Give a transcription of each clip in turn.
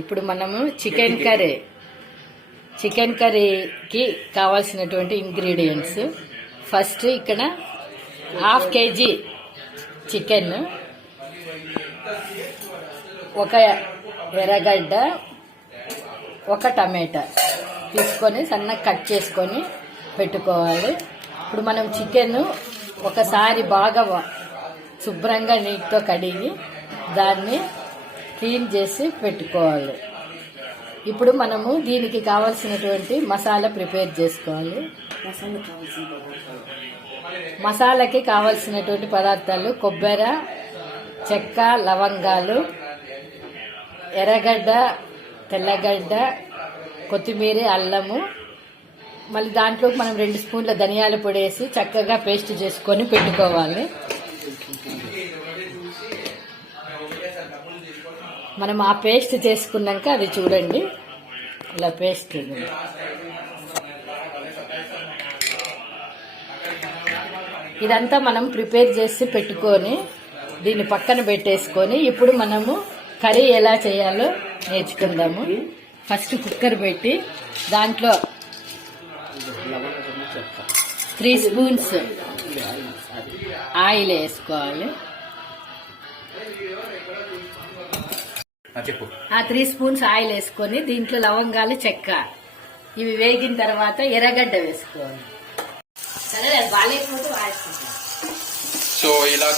ఇప్పుడు మనము చికెన్ కర్రీకి కావాల్సినటువంటి ఇంగ్రీడియంట్స్. ఫస్ట్ ఇక్కడ 1/2 kg చికెన్, ఒక ఎర్రగడ్డ, ఒక టమాటా తీసుకొని సన్నగా కట్ చేసుకొని పెట్టుకోవాలి. ఇప్పుడు మనం చికెన్ ఒకసారి బాగా శుభ్రంగా నీటితో కడిగి దాన్ని క్లీన్ చేసి పెట్టుకోవాలి. ఇప్పుడు మనము దీనికి కావాల్సినటువంటి మసాలా ప్రిపేర్ చేసుకోవాలి. మసాలాకి కావాల్సినటువంటి పదార్థాలు: కొబ్బరి, చెక్క, లవంగాలు, ఎర్రగడ్డ, తెల్లగడ్డ, కొత్తిమీర, అల్లము. మళ్ళీ దాంట్లో మనం 2 స్పూన్ల ధనియాల పొడి వేసి చక్కగా పేస్ట్ చేసుకొని పెట్టుకోవాలి. మనం ఆ పేస్ట్ చేసుకున్నాక అది చూడండి, ఇలా పేస్ట్. ఇదంతా మనం ప్రిపేర్ చేసి పెట్టుకొని దీన్ని పక్కన పెట్టేసుకొని ఇప్పుడు మనము కర్రీ ఎలా చేయాలో నేర్చుకుందాము. ఫస్ట్ కుక్కర్ పెట్టి దాంట్లో 3 స్పూన్స్ ఆయిల్ వేసుకోవాలి. 3 స్పూన్స్ ఆయిల్ వేసుకొని దీంట్లో లవంగాలు, చెక్క ఇవి వేగిన తర్వాత ఎర్రగడ్డ వేసుకోవాలి. సో ఇలా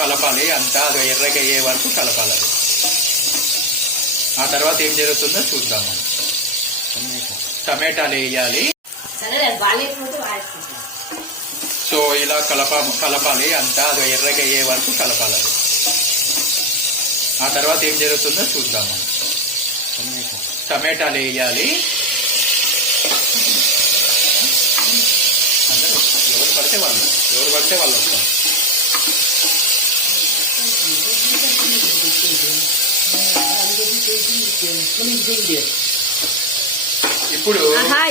కలపాలి అంతా, అది ఎర్రగా అయ్యే వరకు కలపాలి. ఆ తర్వాత ఏం జరుగుతుందో చూద్దాం. టమాటాలు వేయాలి. సో ఇలా కలపాలి అంతా, అది ఎర్రగా అయ్యే వరకు కలపాలి. ఆ తర్వాత ఏం జరుగుతుందో చూద్దాం. టమాటాలు వేయాలి. అందరూ ఎవరు పడితే వాళ్ళు వస్తారు.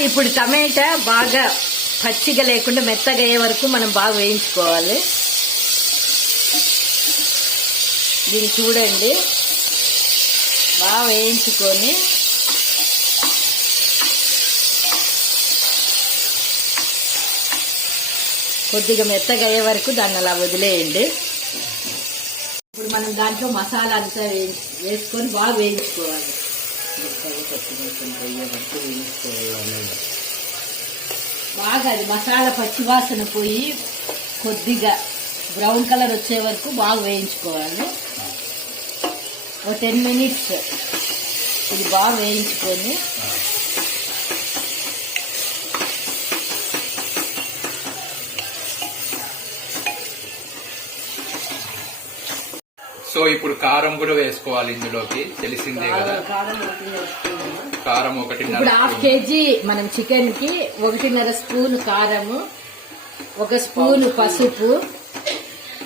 ఇప్పుడు టమాటా బాగా పచ్చిగా లేకుండా మెత్తగా అయ్యే వరకు మనం బాగా వేయించుకోవాలి. దీన్ని చూడండి, బాగా వేయించుకొని కొద్దిగా మెత్తగా అయ్యే వరకు దాన్ని అలా వదిలేయండి. ఇప్పుడు మనం దాంట్లో మసాలా అంతా వేసుకొని బాగా వేయించుకోవాలి. బాగా అది మసాలా పచ్చివాసన పోయి కొద్దిగా బ్రౌన్ కలర్ వచ్చే వరకు బాగా వేయించుకోవాలి. ఒక 10 minutes ఇది బాగా వేయించుకొని సో ఇప్పుడు కారం కూడా వేసుకోవాలి ఇందులోకి, తెలిసిందే కదా. కారం 1.5. ఇప్పుడు 1/2 kg మనం చికెన్ కి 1.5 స్పూన్ కారము, 1 స్పూన్ పసుపు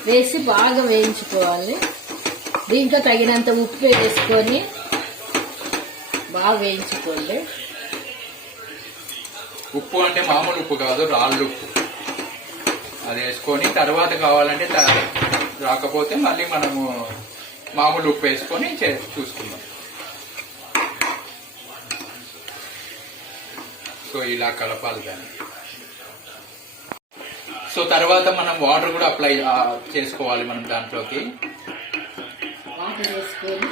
వేసి బాగా వేయించుకోవాలి. దీంట్లో తగినంత ఉప్పు వేసుకొని బాగా వేయించుకోండి. ఉప్పు అంటే మామూలు ఉప్పు కాదు, రాళ్ళు ఉప్పు. అది వేసుకొని తర్వాత కావాలంటే రాకపోతే మళ్ళీ మనము మామూలు ఉప్పు వేసుకొని చూసుకుందాం. సో ఇలా కలపాలి దాన్ని. సో తర్వాత మనం వాటర్ కూడా అప్లై చేసుకోవాలి మనం దాంట్లోకి. వాటర్ వేసుకొని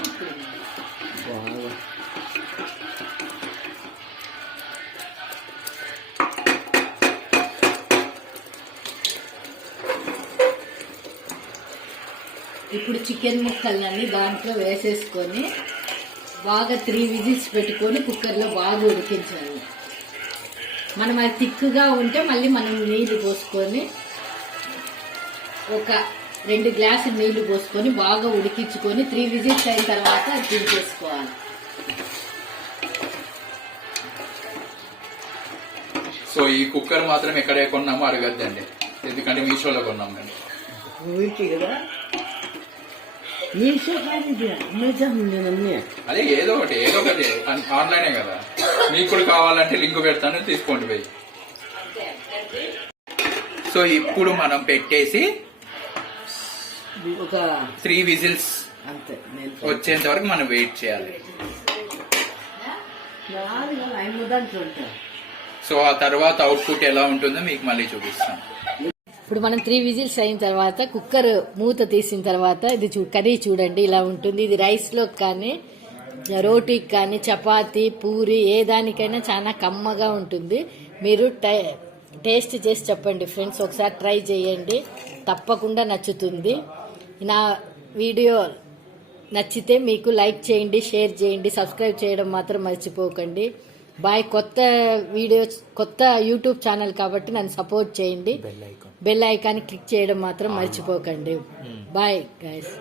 ఇప్పుడు చికెన్ ముక్కలన్నీ దాంట్లో వేసేసుకొని బాగా 3 విజిల్స్ పెట్టుకొని కుక్కర్లో బాగా ఉడికించాలి. మనం అది తిక్కుగా ఉంటే మళ్ళీ మనం నీళ్లు పోసుకొని ఒక 2 గ్లాసులు నీళ్లు పోసుకొని బాగా ఉడికించుకొని 3 విజిల్స్ అయిన తర్వాత దించేసుకోవాలి. సో ఈ కుక్కర్ మాత్రం ఎక్కడ కొన్నామో అడగద్దండి, ఎందుకంటే మీషోలో కొన్నాం మేము. అదే ఏదో ఒకటి ఆన్లైనే కదా. మీకు కూడా కావాలంటే లింక్ పెడతాను, తీసుకోండి పోయి. సో ఇప్పుడు మనం పెట్టేసి ఒక 3 విజిల్స్ వచ్చేంత వరకు మనం వెయిట్ చేయాలి. సో ఆ తర్వాత అవుట్పుట్ ఎలా ఉంటుందో మీకు మళ్ళీ చూపిస్తాను. ఇప్పుడు మనం 3 విజిల్స్ అయిన తర్వాత కుక్కర్ మూత తీసిన తర్వాత ఇది కర్రీ చూడండి ఇలా ఉంటుంది. ఇది రైస్ లో కానీ రోటీకి కానీ చపాతీ పూరి ఏ దానికైనా చాలా కమ్మగా ఉంటుంది. మీరు టేస్ట్ చేసి చెప్పండి ఫ్రెండ్స్, ఒకసారి ట్రై చేయండి, తప్పకుండా నచ్చుతుంది. నా వీడియో నచ్చితే మీకు లైక్ చేయండి, షేర్ చేయండి, సబ్స్క్రైబ్ చేయడం మాత్రం మర్చిపోకండి. బాయ్. కొత్త యూట్యూబ్ ఛానల్ కాబట్టి నన్ను సపోర్ట్ చేయండి. బెల్ ఐకాన్ క్లిక్ చేయడం మాత్రం మర్చిపోకండి. Bye guys.